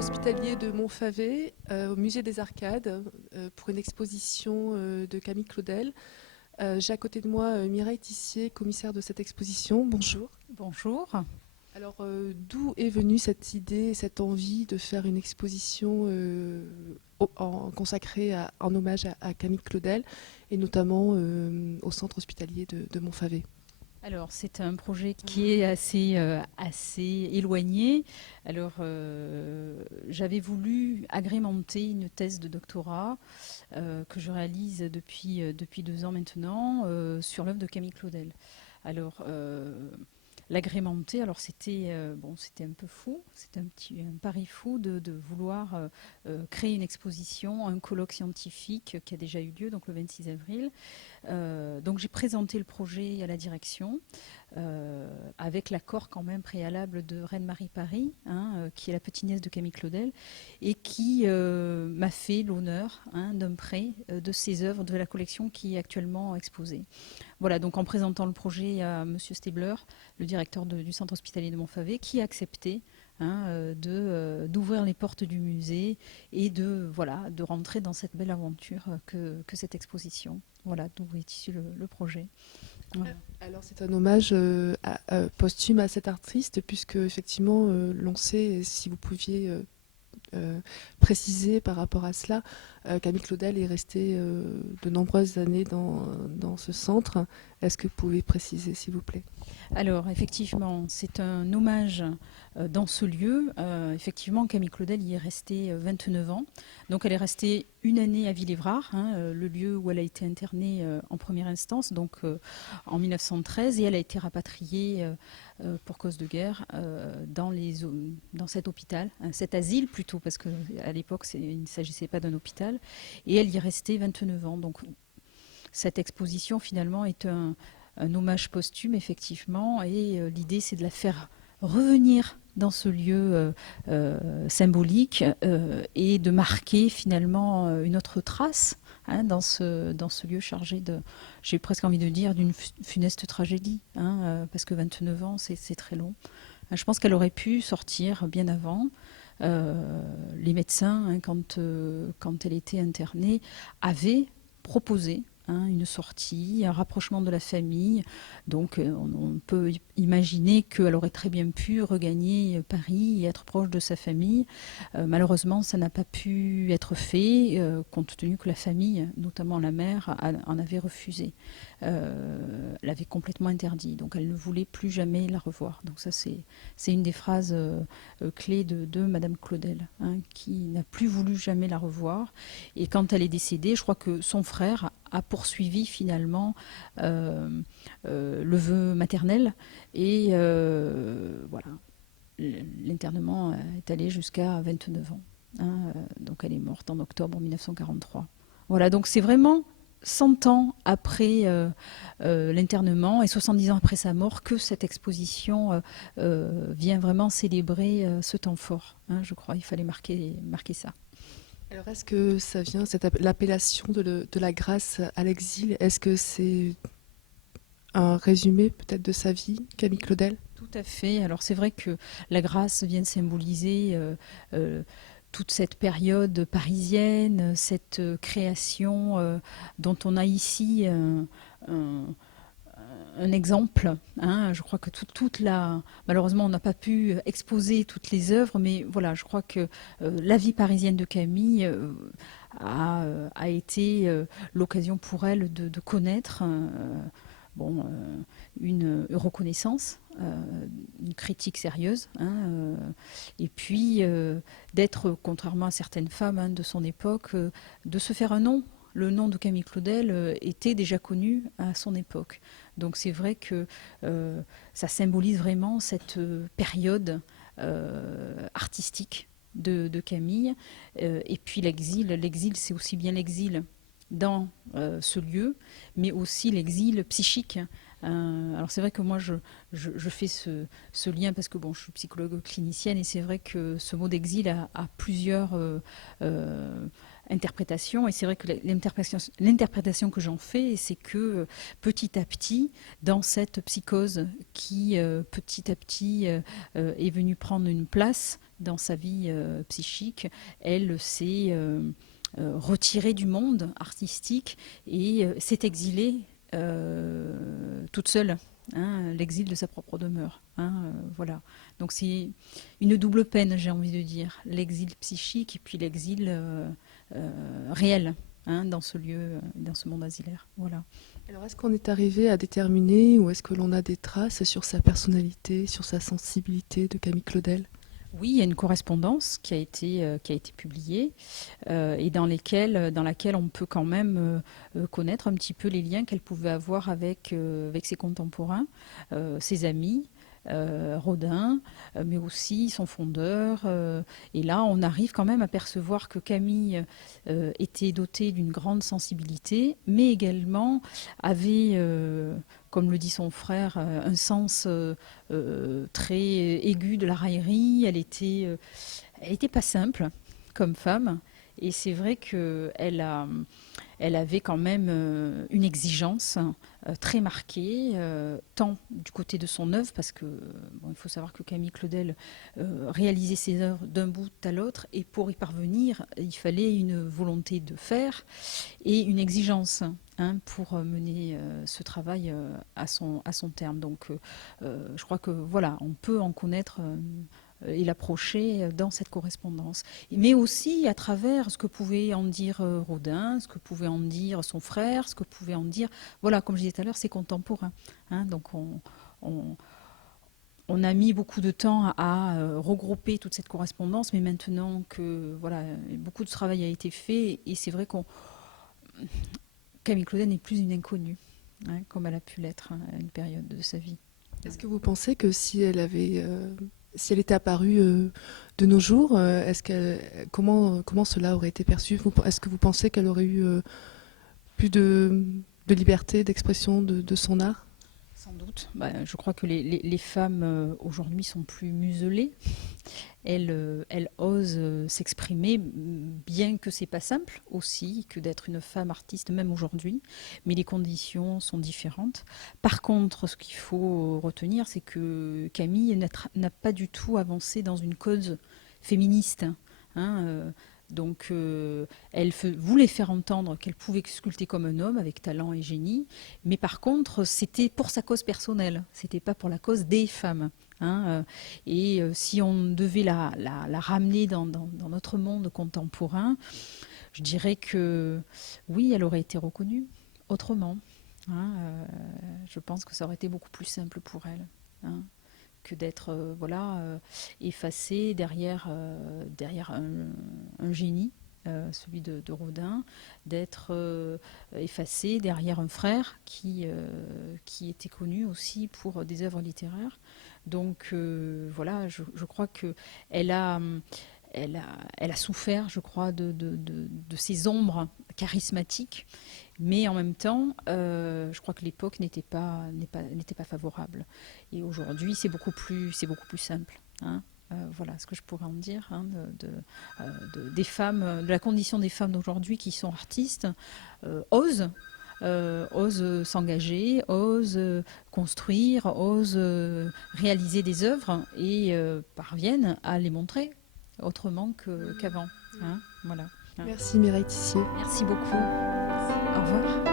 centre hospitalier de Montfavet, au musée des Arcades, pour une exposition de Camille Claudel. J'ai à côté de moi Mireille Tissier, commissaire de cette exposition. Bonjour. Bonjour. Alors, d'où est venue cette idée, cette envie de faire une exposition consacrée en hommage à Camille Claudel, et notamment au centre hospitalier de Montfavet? Alors, c'est un projet qui est assez éloigné. Alors, j'avais voulu agrémenter une thèse de doctorat que je réalise depuis 2 ans maintenant sur l'œuvre de Camille Claudel. Alors, l'agrémenter, alors c'était un peu fou, c'était un pari fou de vouloir créer une exposition, un colloque scientifique qui a déjà eu lieu, donc le 26 avril. Donc j'ai présenté le projet à la direction, avec l'accord quand même préalable de Reine-Marie Paris, qui est la petite-nièce de Camille Claudel, et qui m'a fait l'honneur d'un prêt de ses œuvres de la collection qui est actuellement exposée. Voilà, donc en présentant le projet à M. Stabler, le directeur du centre hospitalier de Montfavet, qui a accepté d'ouvrir les portes du musée et de rentrer dans cette belle aventure que cette exposition. Voilà d'où est issu le projet. Voilà. Alors c'est un hommage posthume à cet artiste, puisque effectivement l'on sait, si vous pouviez préciser par rapport à cela, Camille Claudel est restée de nombreuses années dans ce centre. Est-ce que vous pouvez préciser, s'il vous plaît? Alors, effectivement, c'est un hommage dans ce lieu. Effectivement, Camille Claudel y est restée 29 ans. Donc, elle est restée une année à Villévrard, le lieu où elle a été internée en première instance, donc en 1913, et elle a été rapatriée pour cause de guerre dans cet hôpital, cet asile plutôt, parce qu'à l'époque, il ne s'agissait pas d'un hôpital, et elle y est restée 29 ans. Donc, cette exposition, finalement, est un hommage posthume, effectivement, et l'idée, c'est de la faire revenir dans ce lieu symbolique et de marquer, finalement, une autre trace dans ce lieu chargé de, j'ai presque envie de dire, d'une funeste tragédie, parce que 29 ans, c'est très long. Je pense qu'elle aurait pu sortir bien avant. Les médecins, quand elle était internée, avaient proposé une sortie, un rapprochement de la famille. Donc on peut imaginer qu'elle aurait très bien pu regagner Paris et être proche de sa famille. Malheureusement, ça n'a pas pu être fait, compte tenu que la famille, notamment la mère, en avait refusé. L'avait complètement interdit. Donc elle ne voulait plus jamais la revoir. Donc ça, c'est une des phrases clés de Madame Claudel, qui n'a plus voulu jamais la revoir. Et quand elle est décédée, je crois que son frère a poursuivi finalement le vœu maternel. Et voilà, l'internement est allé jusqu'à 29 ans. Donc elle est morte en octobre 1943. Voilà, donc c'est vraiment 100 ans après l'internement et 70 ans après sa mort que cette exposition vient vraiment célébrer ce temps fort. Je crois qu'il fallait marquer ça. Alors, est-ce que ça vient, l'appellation de la grâce à l'exil, est-ce que c'est un résumé peut-être de sa vie, Camille Claudel? Tout à fait. Alors c'est vrai que la grâce vient symboliser toute cette période parisienne, cette création dont on a ici un, un exemple. Je crois que malheureusement, on n'a pas pu exposer toutes les œuvres, mais voilà, je crois que la vie parisienne de Camille a été l'occasion pour elle de connaître une reconnaissance, une critique sérieuse, et puis d'être, contrairement à certaines femmes de son époque, de se faire un nom. Le nom de Camille Claudel était déjà connu à son époque. Donc c'est vrai que ça symbolise vraiment cette période artistique de Camille. Et puis l'exil, c'est aussi bien l'exil dans ce lieu, mais aussi l'exil psychique. Alors c'est vrai que moi je fais ce lien parce que je suis psychologue clinicienne et c'est vrai que ce mot d'exil a plusieurs interprétation. Et c'est vrai que l'interprétation que j'en fais, c'est que petit à petit, dans cette psychose qui petit à petit est venue prendre une place dans sa vie psychique, elle s'est retirée du monde artistique et s'est exilée toute seule, hein, l'exil de sa propre demeure. Hein, voilà. Donc c'est une double peine, j'ai envie de dire, l'exil psychique et puis l'exil réel, hein, dans ce lieu, dans ce monde asilaire. Voilà. Alors, est-ce qu'on est arrivé à déterminer ou est-ce que l'on a des traces sur sa personnalité, sur sa sensibilité de Camille Claudel? Oui, il y a une correspondance qui a été publiée et dans laquelle on peut quand même connaître un petit peu les liens qu'elle pouvait avoir avec ses contemporains, ses amis. Rodin, mais aussi son fondeur. Et là, on arrive quand même à percevoir que Camille était dotée d'une grande sensibilité, mais également avait, comme le dit son frère, un sens très aigu de la raillerie. Elle était pas simple comme femme. Et c'est vrai elle avait quand même une exigence très marquée, tant du côté de son œuvre, parce que bon, il faut savoir que Camille Claudel réalisait ses œuvres d'un bout à l'autre, et pour y parvenir, il fallait une volonté de faire et une exigence, hein, pour mener ce travail à son terme. Donc je crois que voilà, on peut en connaître et l'approcher dans cette correspondance. Mais aussi à travers ce que pouvait en dire Rodin, ce que pouvait en dire son frère, ce que pouvait en dire, voilà, comme je disais tout à l'heure, ses contemporains. Hein, donc on a mis beaucoup de temps à regrouper toute cette correspondance, mais maintenant que voilà, beaucoup de travail a été fait, et c'est vrai qu'on Camille Claudel n'est plus une inconnue, hein, comme elle a pu l'être, hein, à une période de sa vie. Est-ce que vous pensez que si elle était apparue de nos jours, comment cela aurait été perçu? Est-ce que vous pensez qu'elle aurait eu plus de liberté d'expression de son art? Sans doute. Bah, je crois que les femmes aujourd'hui sont plus muselées. Elles osent s'exprimer, bien que c'est pas simple aussi que d'être une femme artiste, même aujourd'hui. Mais les conditions sont différentes. Par contre, ce qu'il faut retenir, c'est que Camille n'a pas du tout avancé dans une cause féministe. Hein, donc, elle voulait faire entendre qu'elle pouvait sculpter comme un homme, avec talent et génie, mais par contre, c'était pour sa cause personnelle, c'était pas pour la cause des femmes. Hein, et si on devait la ramener dans notre monde contemporain, je dirais que oui, elle aurait été reconnue autrement. Hein, je pense que ça aurait été beaucoup plus simple pour elle. Hein, que d'être effacée derrière un génie, celui de Rodin, d'être effacée derrière un frère qui était connu aussi pour des œuvres littéraires. Donc voilà, je crois que elle a, elle a souffert, je crois, de ces ombres charismatiques, mais en même temps, je crois que l'époque n'était pas favorable. Et aujourd'hui, c'est beaucoup plus simple. Hein. Voilà ce que je pourrais en dire, hein, des femmes, de la condition des femmes d'aujourd'hui qui sont artistes, osent s'engager, osent construire, osent réaliser des œuvres et parviennent à les montrer autrement qu'avant. Hein, voilà. Merci Mireille Tissier. Merci beaucoup. Au revoir.